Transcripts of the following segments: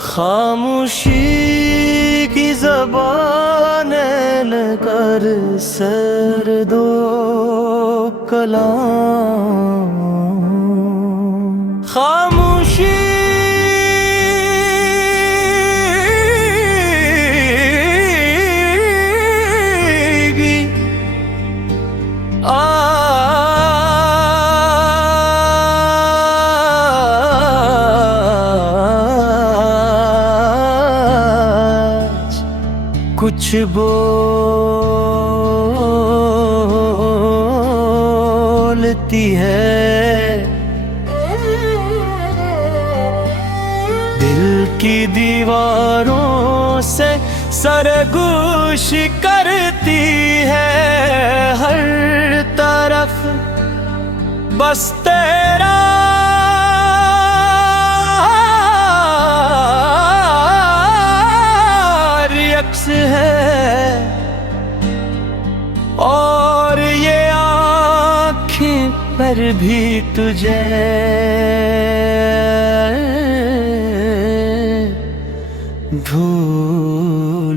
खामोशी की ज़बान कर सर दो कलाम। खामोशी की कुछ बोलती है, दिल की दीवारों से सरगोश करती है। हर तरफ बस तेरा अक्स है, और ये आँखें पर भी तुझे ढूंढते।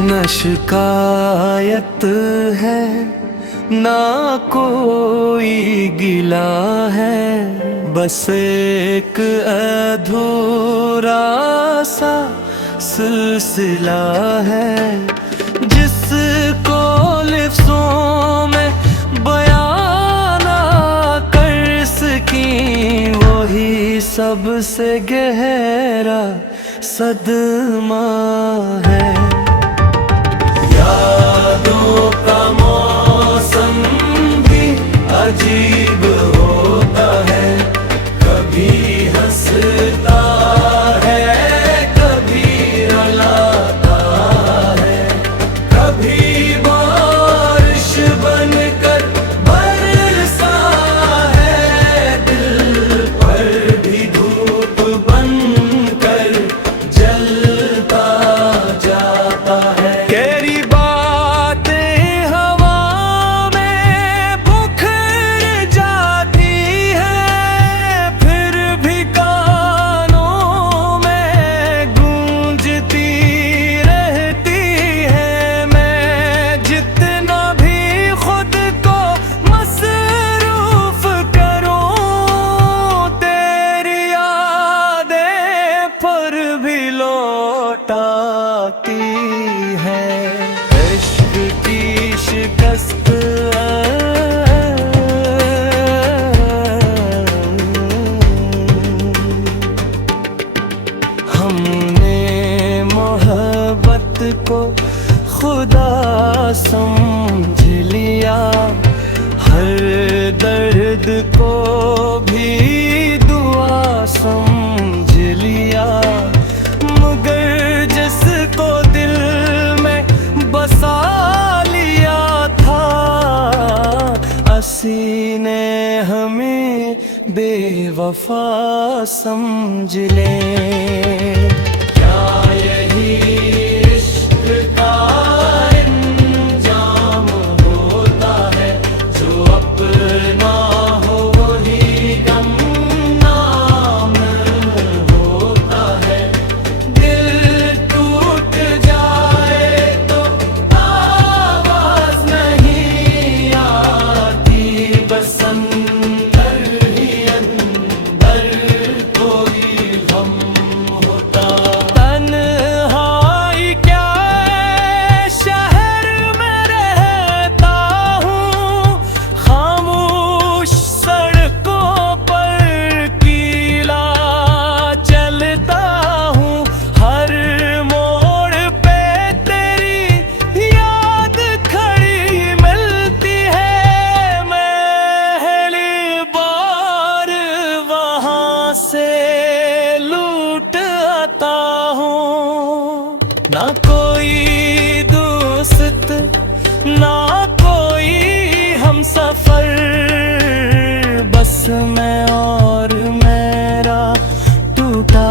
न शिकायत है ना कोई गिला है, बस एक अधूरा सा सिलसिला है, जिसको लिफ्ज़ों में बयां ना कर सकी। वही सबसे गहरा सदमा है। यादों का मौसम भी अजीब होता है, कभी हंसता है कभी रुलाता है, कभी बारिश बनकर बरसा है, दिल पर भी धूप बनकर जलता जाता है। लौटाती है इश्क की शिकस्त, हमने मोहब्बत को खुदा समझ लिया, हर दर्द को भी दुआ समझ लिया, मगर जिसको दिल में बसा लिया था, असी ने हमें बेवफा समझ ले। क्या यही इश्क का इंजाम होता है, जो अपना हो वही गमनाम होता है। दिल टूट जाए तो आवाज नहीं आती, बस अंदर ही अंदर कोई गम होता। तन्हाई क्या शहर में रहता हूँ, खामोश सड़कों पर कीला चलता हूँ, हर मोड़ पे तेरी याद खड़ी मिलती है। पहली बार वहाँ से लूट आता हूँ, ना कोई दोस्त ना कोई हमसफर, बस मैं और मेरा टूटा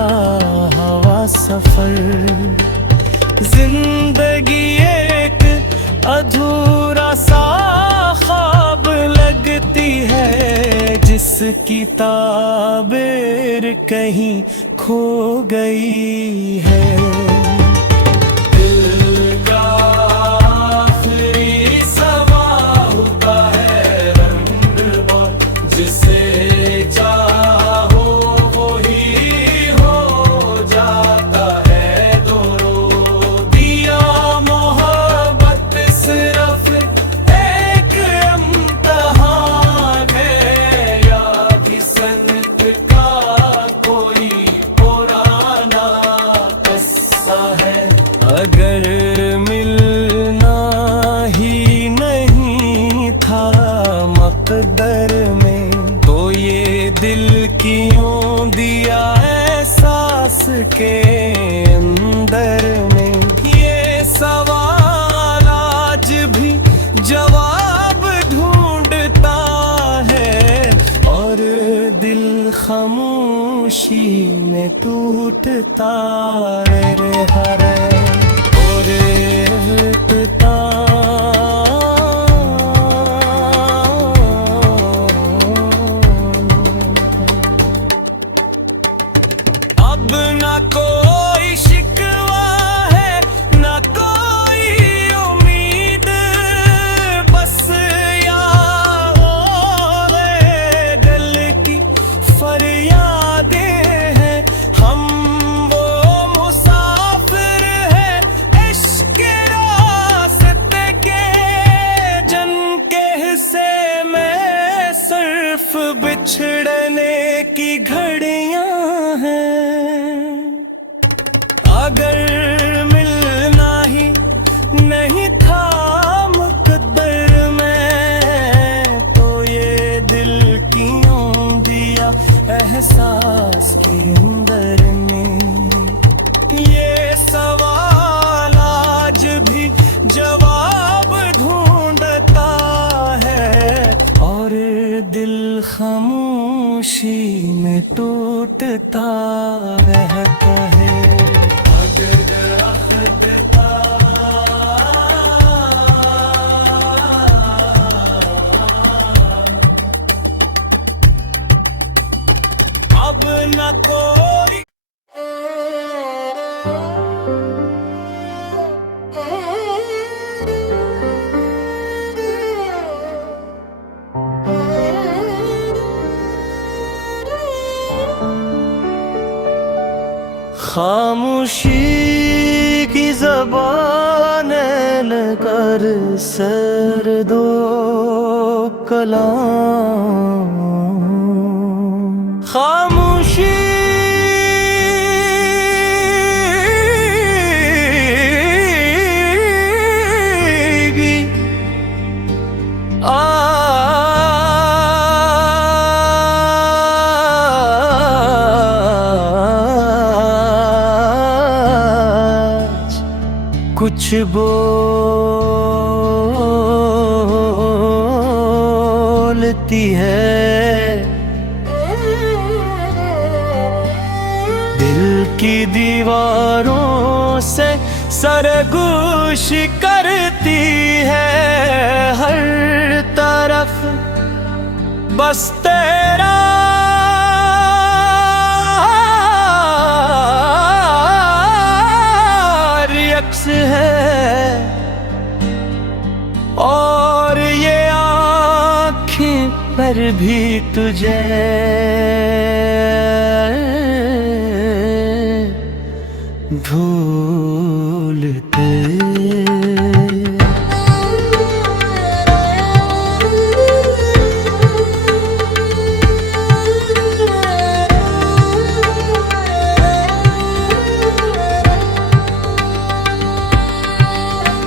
ताबीर कहीं खो गई है। दिल का आखिरी सवाल होता है रंग वो, जिसे चाहो वही हो जाता है दो। दिया मोहब्बत सिर्फ एक इम्तिहान है, या किस्मत का कोई पुराना किस्सा है। अगर मिलना ही नहीं था मकदर में, तो ये दिल क्यों दिया एहसास के अंदर में। ये सवाल आज भी जवाब ढूंढता है, और दिल खामोशी में टूटता रहा है और टूटता। अब ना कोई शिकवा है ना कोई उम्मीद, बस याद दिल की फरियादें हैं। हम वो मुसाफिर हैं इश्क रास्ते के, जिनके हिस्से में सिर्फ बिछड़ने की घड़ियां हैं। अगर मिलना ही नहीं था मुकद्दर में, तो ये दिल क्यों दिया एहसास के अंदर में। ये सवाल आज भी जवाब ढूंढता है, और दिल खामोशी में टूटता रहता है। अगर अख्द था अब न कोई। खामोशी की ज़बान कर सर दो कलाम। खामोशी की कुछ बोलती है, दिल की दीवारों से सरगोश करती है। हर तरफ बस तेरा अक्स है, और ये आँखें पर भी तुझे ढूंढते।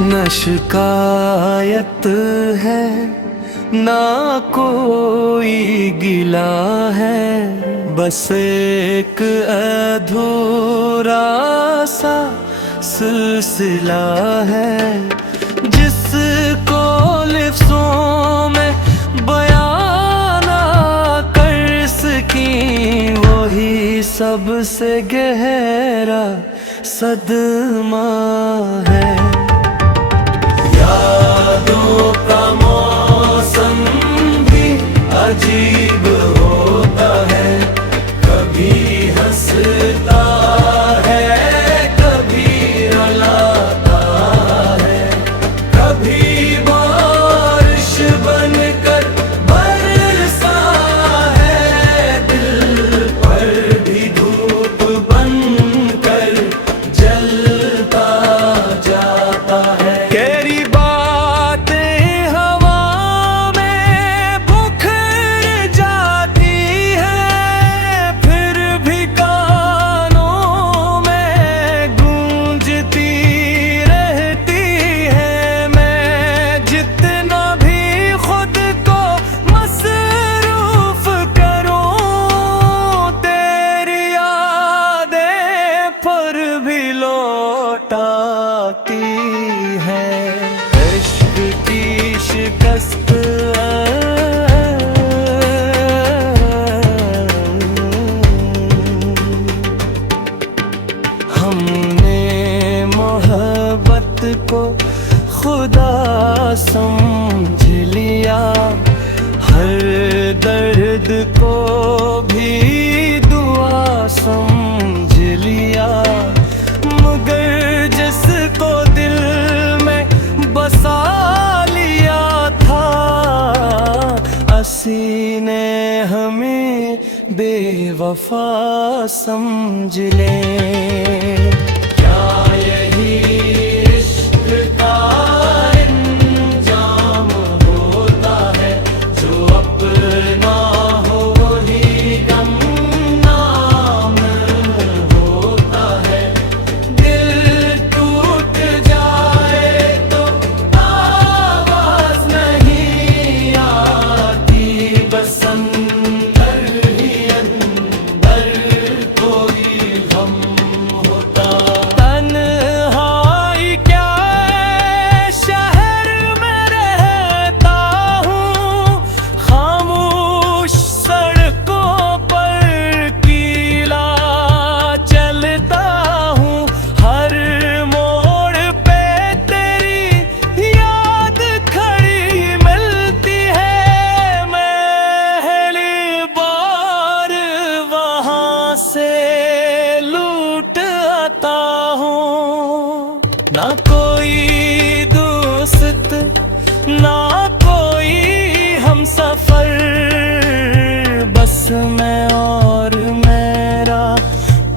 न शिकायत है ना कोई गिला है, बस एक अधूरा सा सिलसिला है, जिसको लिफ्ज़ों में बयां ना कर सकी। वही सबसे गहरा सदमा है। यादों का मौसम भी अजीब होता आती है। इश्क की शिकस्त हमने मोहब्बत को खुदा समझ लिया, हर दर्द को भी दुआ समझ लिया। मगर जिसको दिल में बसा लिया था, असी ने हमें बेवफा समझ ले। क्या यही इश्क का अंजाम होता है, जो अपना हो वही गुमनाम होता है। दिल टूट जाए तो आवाज नहीं आती, बस अंदर ही अंदर कोई गम होता। तन्हाई क्या शहर में रहता हूँ, खामोश सड़कों पर कीला चलता हूँ। हर मोड़ पे तेरी याद खड़ी मिलती है, पहली बार वहाँ से लूट आता हूँ। ना कोई दोस्त ना कोई हम सफर, बस मैं और मेरा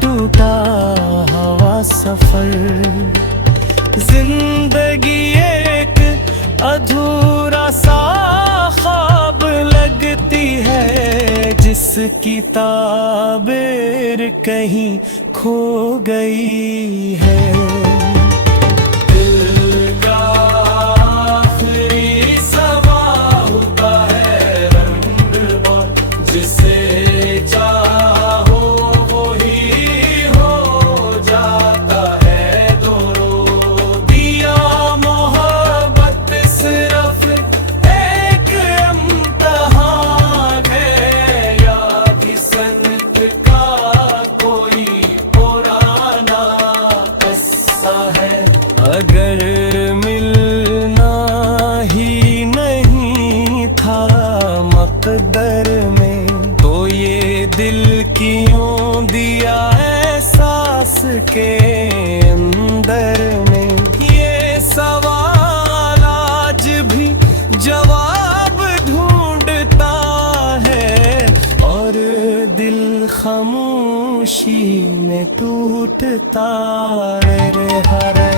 टूटा हुआ सफर। जिंदगी एक अधूरा सा ख्वाब लगती है, जिसकी ताबीर कहीं खो गई है। दिल का आखिरी सवाल होता है रंग और, जिसे चाहो वही हो जाता है दोनों। दिया मोहब्बत सिर्फ एक इम्तिहान है, या किस्मत का कोई पुराना किस्सा है। अगर मिलना ही नहीं था मकदर में, तो ये दिल क्यों दिया एहसास के अंदर में। ये सवाल आज भी जवाब ढूंढता है, और दिल खामोशी में टूटता रहा है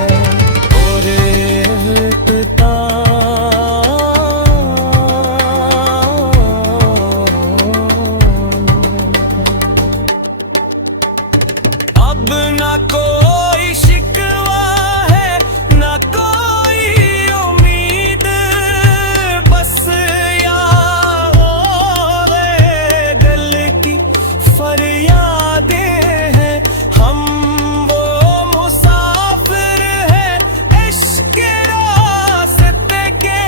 और टूटता। अब ना कोई शिकवा है ना कोई उम्मीद, बस याद दिल की फरियादें हैं। हम वो मुसाफिर हैं इश्क रास्ते के,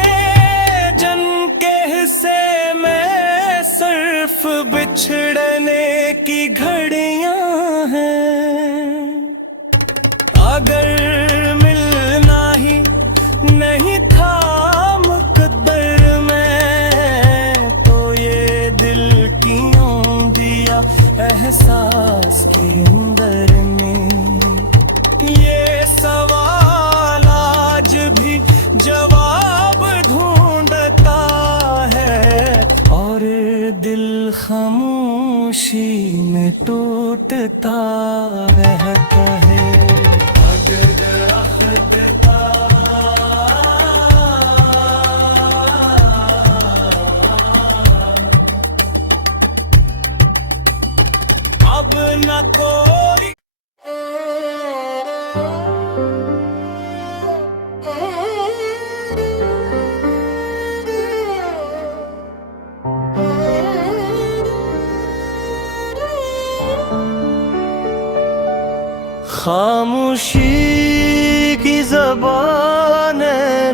जिनके हिस्से में सिर्फ बिछड़ने की घड़ियां हैं। अगर मिलना ही नहीं था मुकद्दर में, तो ये दिल क्यों दिया एहसास के अंदर में। ये सवाल आज भी जवाब ढूंढता है, और दिल खामोशी में टूटता रहता है। अगर अख्ता अब न कोई खामोशी की ज़बान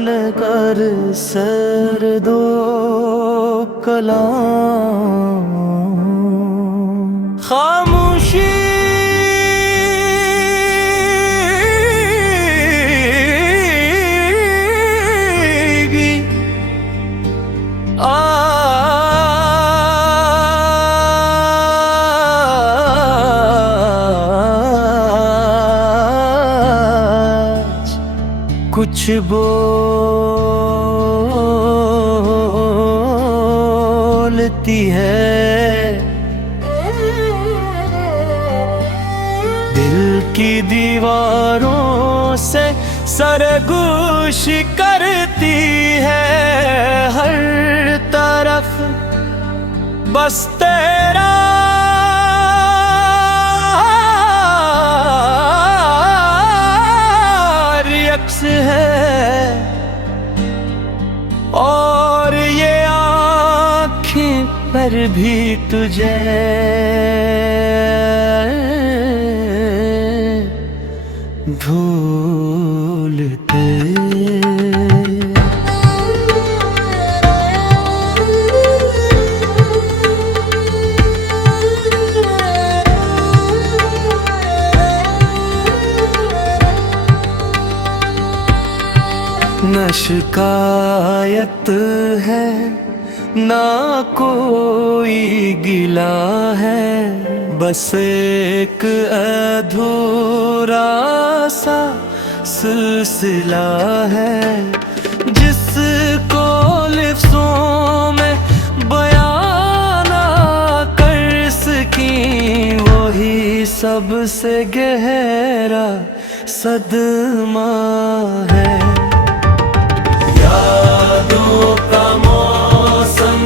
लेकर सर दो कलाम, खामोशी कुछ बोलती है, दिल की दीवारों से सरगोश करती है। हर तरफ बस तेरा है, और ये आँखें पर भी तुझे ढूंढते। न शिकायत है ना कोई गिला है, बस एक अधूरा सा सिलसिला है, जिसको लिफ्ज़ों में बयां ना कर सकी, वही सबसे गहरा सदमा है। यादों का मौसम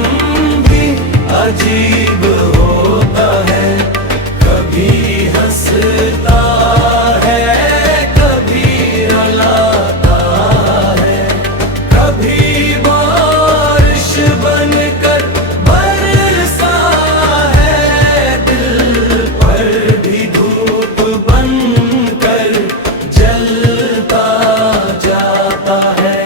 भी अजीब होता है, कभी हंसता है कभी रुलाता है, कभी बारिश बनकर बरसा है, दिल पर भी धूप बनकर जलता जाता है।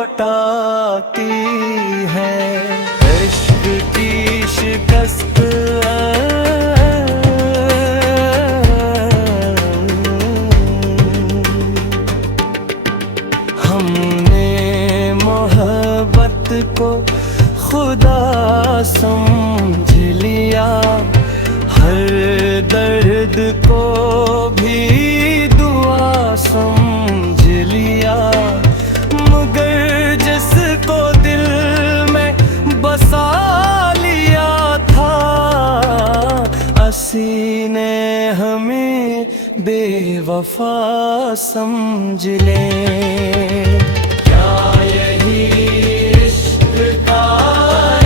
लौटाती है इश्क की शिकस्त, हमने मोहब्बत को खुदा समझ लिया, हर दर्द को भी दुआ समझ लिया, मगर जिसको दिल में बसा लिया था, असी ने हमें बेवफा समझ ले। क्या यही इश्क का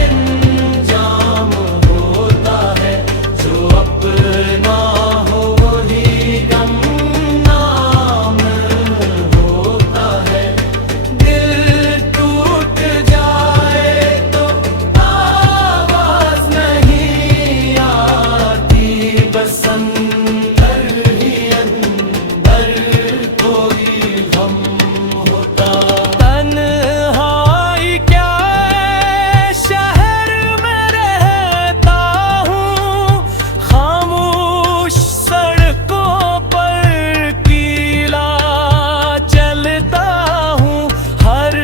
अंजाम होता है, जो अपना हो वही गुमनाम होता है, दिल टूट जाए तो आवाज नहीं आती, बस अंदर ही अंदर कोई गम होता। तन्हाई क्या शहर में रहता हूँ, खामोश सड़कों पर कीला चलता हूँ, हर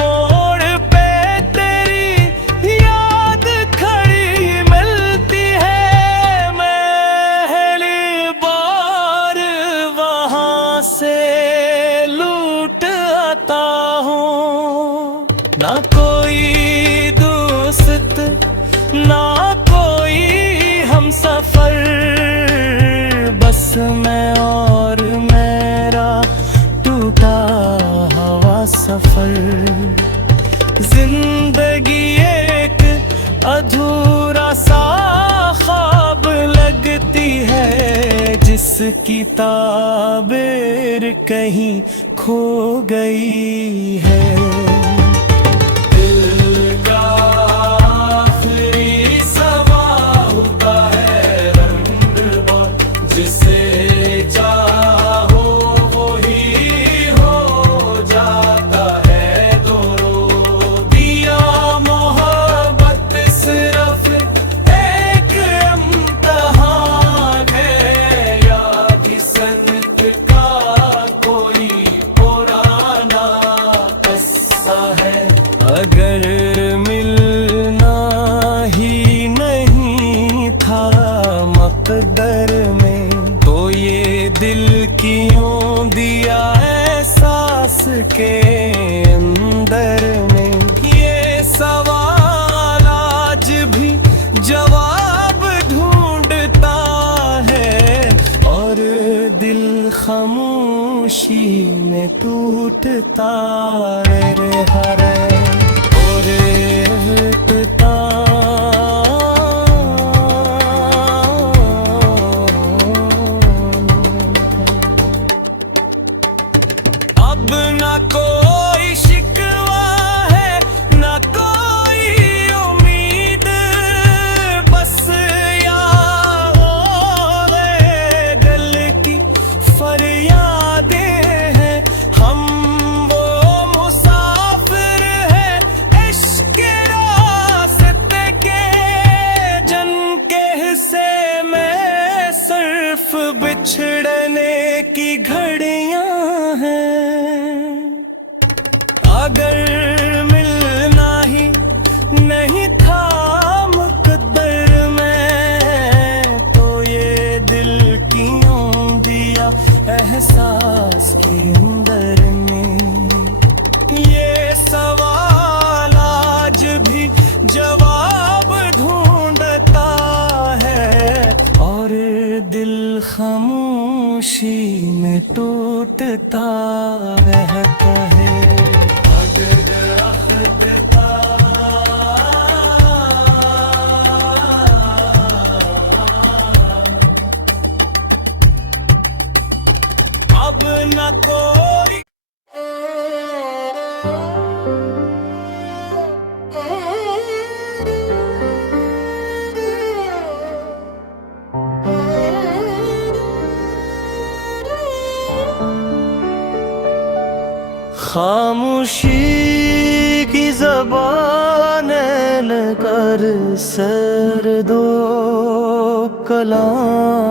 मोड़ पे तेरी याद खड़ी मिलती है, पहली बार वहाँ से लूट आता हूँ। ना कोई दोस्त ना कोई हमसफर, बस मैं और मेरा टूटा हुआ सफर। ताबीर कहीं खो गई है। दिल का आखिरी सवाल होता है रंग जिसे चाहो वही हो जाता है। दो दिया मोहब्बत सिर्फ एक इम्तिहान है या किस्मत का कोई पुराना किस्सा है। अगर मिलना ही नहीं था मकदर में तो ये दिल क्यों दिया एहसास के अंदर में। ये सवाल आज भी जवाब ढूंढता है और दिल खामोशी में टूटता रहा है और टूटता। अब ना कोई शिकवा है ना कोई उम्मीद, बस याद दिल की फरियादें हैं। हम वो मुसाफिर हैं इश्क रास्ते के जिनके हिस्से में सिर्फ बिछड़ने की घड़ियां हैं। अगर मिलना ही नहीं था मुकद्दर में तो ये दिल क्यों दिया एहसास के अंदर में। ये सवाल आज भी जवाब ढूंढता है और दिल खामोशी में टूटता रहता है। अब न कोई खामोशी की ज़बान कर सर दो कलाम